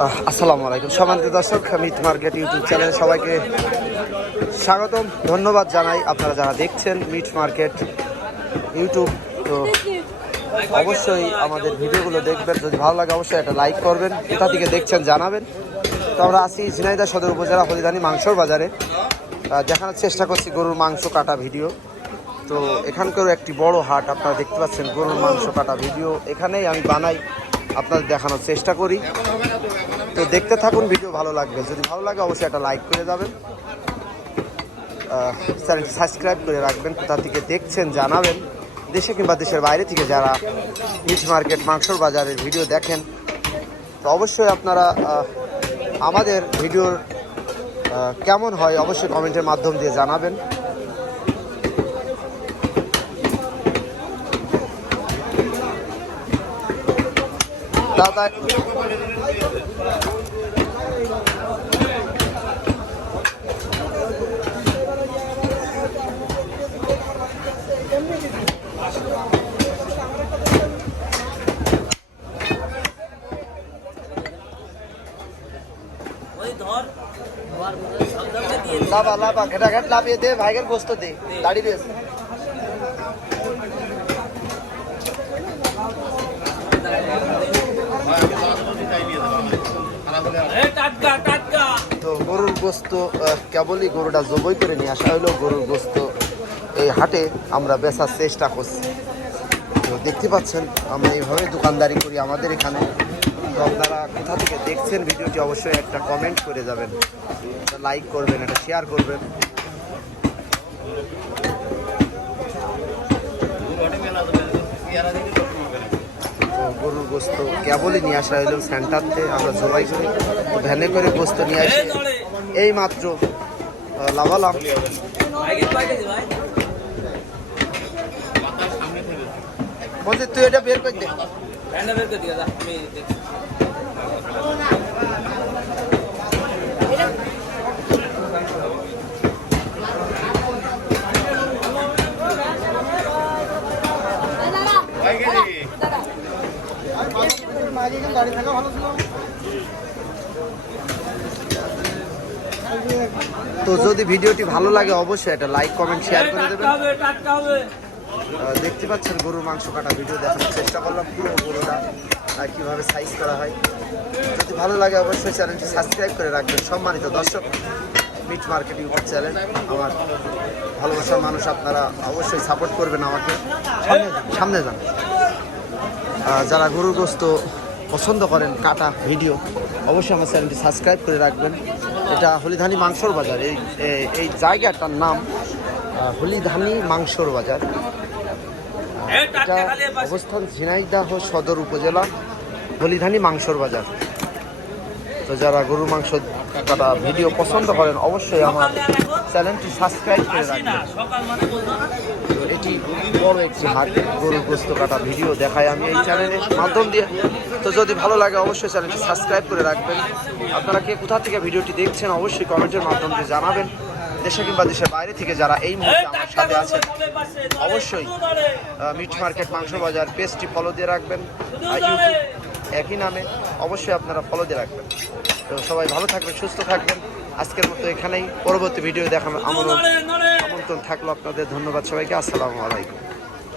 আসসালামু আলাইকুম সম্মানিত দর্শক, মিট মার্কেট ইউটিউব চ্যানেলে সবাইকে স্বাগতম, ধন্যবাদ জানাই আপনারা যারা দেখছেন মিট মার্কেট ইউটিউব। তো অবশ্যই আমাদের ভিডিওগুলো দেখবেন, যদি ভালো লাগে অবশ্যই একটা লাইক করবেন, কোথা থেকে দেখছেন জানাবেন। তো আমরা আছি ঝিনাইদহ সদর উপজেলা হলিধানি মাংসর বাজারে, দেখানোর চেষ্টা করছি গরুর মাংস কাটা ভিডিও। তো এখানকার একটি বড় হাট আপনারা দেখতে পাচ্ছেন, গরুর মাংস কাটা ভিডিও এখানেই আমি বানাই, আপনাদের দেখানোর চেষ্টা করি। তো দেখতে থাকুন, ভিডিও ভালো লাগবে, যদি ভালো লাগে অবশ্যই একটা লাইক করে যাবেন, চ্যানেলটি সাবস্ক্রাইব করে রাখবেন, কোথা থেকে দেখছেন জানাবেন। দেশে কিংবা দেশের বাইরে থেকে যারা মিট মার্কেট মাংসর বাজারের ভিডিও দেখেন, তো অবশ্যই আপনারা আমাদের ভিডিওর কেমন হয় অবশ্যই কমেন্টের মাধ্যম দিয়ে জানাবেন। দাদা লাভা লাভা ঘেটা ঘাট লাভিয়ে দে, ভাইগের গোস্ত দে, দাঁড়িয়ে দিয়েছে। তো গরুর গোস্ত কেবলই গরুটা জবাই করে নিয়ে আসা হলো, গরুর গোস্ত এই হাটে আমরা বেচার চেষ্টা করছি। তো দেখতে পাচ্ছেন আমরা এইভাবে দোকানদারি করি আমাদের এখানে। তো আপনারা কোথা থেকে দেখছেন ভিডিওটি অবশ্যই একটা কমেন্ট করে যাবেন, লাইক করবেন, একটা শেয়ার করবেন। তো গরুর গোস্ত কেবলই নিয়ে আসা হলো সেন্টারতে, আমরা জবাই করি, ভ্যানে করে গোস্ত নিয়ে আসি। এই মাত্র লাভালাম। বলছি তুই এটা বের করে দে। তো যদি ভিডিওটি ভালো লাগে অবশ্যই একটা লাইক কমেন্ট শেয়ার করে দেবেন। দেখতে পাচ্ছেন গরুর মাংস কাটা ভিডিও দেখানোর চেষ্টা করলাম, পুরো গরুটা কীভাবে সাইজ করা হয়। যদি ভালো লাগে অবশ্যই চ্যানেলটি সাবস্ক্রাইব করে রাখবেন। সম্মানিত দর্শক, মিট মার্কেট ইউটিউব চ্যানেল আমার ভালোবাসার মানুষ, আপনারা অবশ্যই সাপোর্ট করবেন আমাকে, সামনে যান। যারা গরুর গোস্ত পছন্দ করেন কাটা ভিডিও, অবশ্যই আমার চ্যানেলটি সাবস্ক্রাইব করে রাখবেন। এটা হলিধানি মাংসর বাজার, এই জায়গাটার নাম হলিধানি মাংসর বাজার। এটা অবস্থান ঝিনাইদহ সদর উপজেলা, হলিধানি মাংসর বাজার। তো যারা গরুর মাংস কাটা ভিডিও পছন্দ করেন অবশ্যই আমার চ্যানেলটি সাবস্ক্রাইব করে রাখবেন। তো এটি বড় একটি হাট, গরুর গোস্ত কাটা ভিডিও দেখাই আমি এই চ্যানেলের মাধ্যম দিয়ে। তো যদি ভালো লাগে অবশ্যই চ্যানেলটি সাবস্ক্রাইব করে রাখবেন। আপনারা কে কোথা থেকে ভিডিওটি দেখছেন অবশ্যই কমেন্টের মাধ্যমে দিয়ে জানাবেন। দেশে কিংবা দেশের বাইরে থেকে যারা এই মুহূর্তে আমার সাথে আছেন অবশ্যই মিট মার্কেট মাংস বাজার পেজটি ফলো দিয়ে রাখবেন, ইউটিউব একই নামে অবশ্যই আপনারা ফলো দিয়ে রাখবেন। তো সবাই ভালো থাকবেন, সুস্থ থাকবেন। আজকের মতো এখানেই, পরবর্তী ভিডিও দেখানোর আমন্ত্রণ থাকলো আপনাদের। ধন্যবাদ সবাইকে, আসসালামু আলাইকুম।